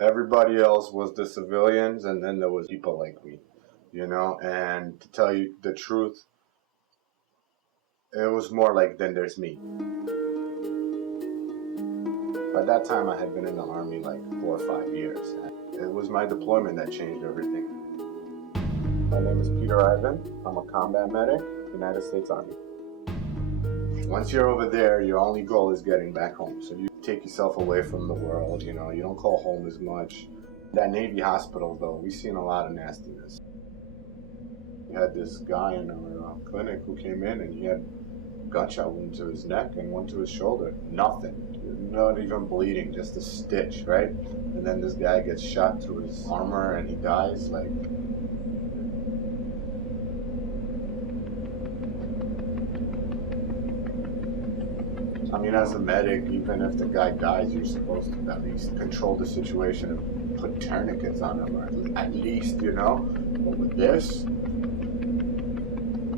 Everybody else was the civilians, and then there was people like me, and to tell you the truth, it was more like then there's me. By that time, I had been in the Army like 4 or 5 years. It was my deployment that changed everything. My name is Peter Ivan. I'm a combat medic, United States Army. Once you're over there, your only goal is getting back home. So you take yourself away from the world, you don't call home as much. That Navy hospital, though, we've seen a lot of nastiness. We had this guy in our clinic who came in and he had a gunshot wound to his neck and one to his shoulder. Nothing. Not even bleeding, just a stitch, right? And then this guy gets shot through his armor and he dies. As a medic, even if the guy dies, you're supposed to at least control the situation and put tourniquets on him, or at least, But with this,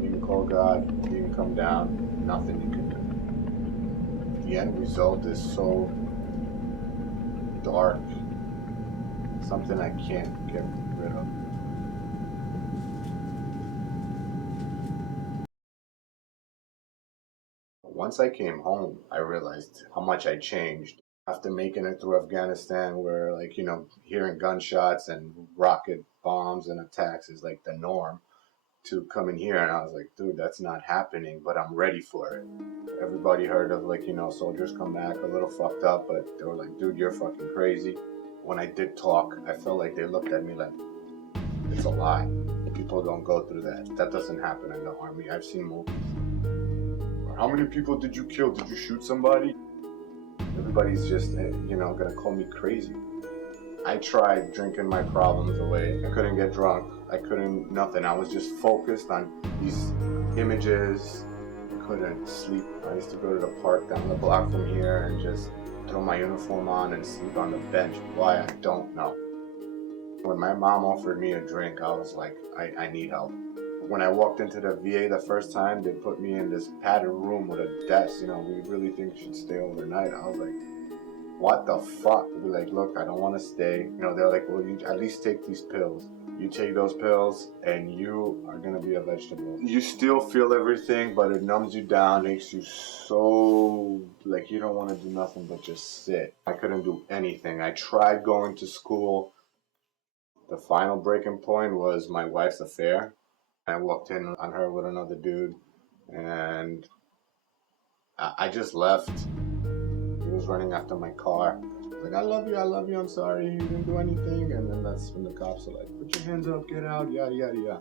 you can call God, you can come down, nothing you can do. The end result is so dark, something I can't get rid of. Once I came home, I realized how much I changed. After making it through Afghanistan, where hearing gunshots and rocket bombs and attacks is like the norm, to coming here and I was like, dude, that's not happening, but I'm ready for it. Everybody heard of soldiers come back a little fucked up, but they were like, dude, you're fucking crazy. When I did talk, I felt like they looked at me like, it's a lie. People don't go through that. That doesn't happen in the Army. I've seen movies. How many people did you kill? Did you shoot somebody? Everybody's just, gonna call me crazy. I tried drinking my problems away. I couldn't get drunk. I couldn't, nothing. I was just focused on these images. I couldn't sleep. I used to go to the park down the block from here and just throw my uniform on and sleep on the bench. Why? I don't know. When my mom offered me a drink, I was like, I need help. When I walked into the VA the first time, they put me in this padded room with a desk. We really think you should stay overnight. I was like, what the fuck? They're like, look, I don't want to stay. They're like, well, you at least take these pills. You take those pills and you are going to be a vegetable. You still feel everything, but it numbs you down, makes you so, you don't want to do nothing but just sit. I couldn't do anything. I tried going to school. The final breaking point was my wife's affair. I walked in on her with another dude, and I just left. He was running after my car. Like, I love you, I'm sorry, you didn't do anything. And then that's when the cops are like, put your hands up, get out, yada, yada, yada.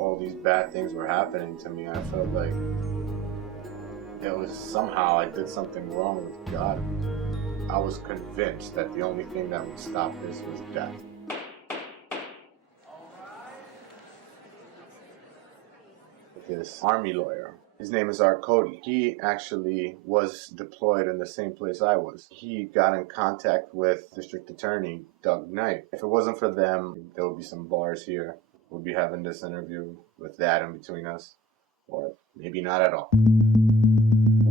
All these bad things were happening to me. I felt like it was somehow I did something wrong with God. I was convinced that the only thing that would stop this was death. This Army lawyer, his name is Art Cody. He actually was deployed in the same place I was. He got in contact with District Attorney Doug Knight. If it wasn't for them, there would be some bars here. We'd be having this interview with that in between us, or maybe not at all.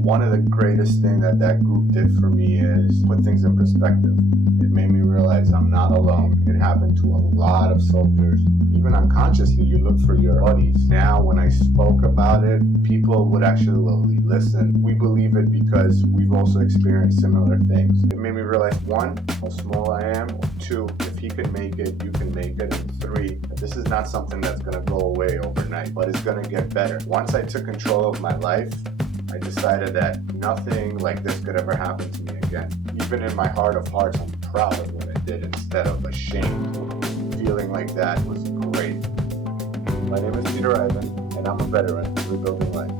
One of the greatest things that group did for me is put things in perspective. It made me realize I'm not alone. It happened to a lot of soldiers. Even unconsciously, you look for your buddies. Now, when I spoke about it, people would actually listen. We believe it because we've also experienced similar things. It made me realize, 1, how small I am, or 2, if he can make it, you can make it, and 3, this is not something that's going to go away overnight, but it's going to get better. Once I took control of my life, I decided that nothing like this could ever happen to me again. Even in my heart of hearts, I'm proud of what I did instead of ashamed. Feeling like that was great. My name is Peter Ivan, and I'm a veteran rebuilding life.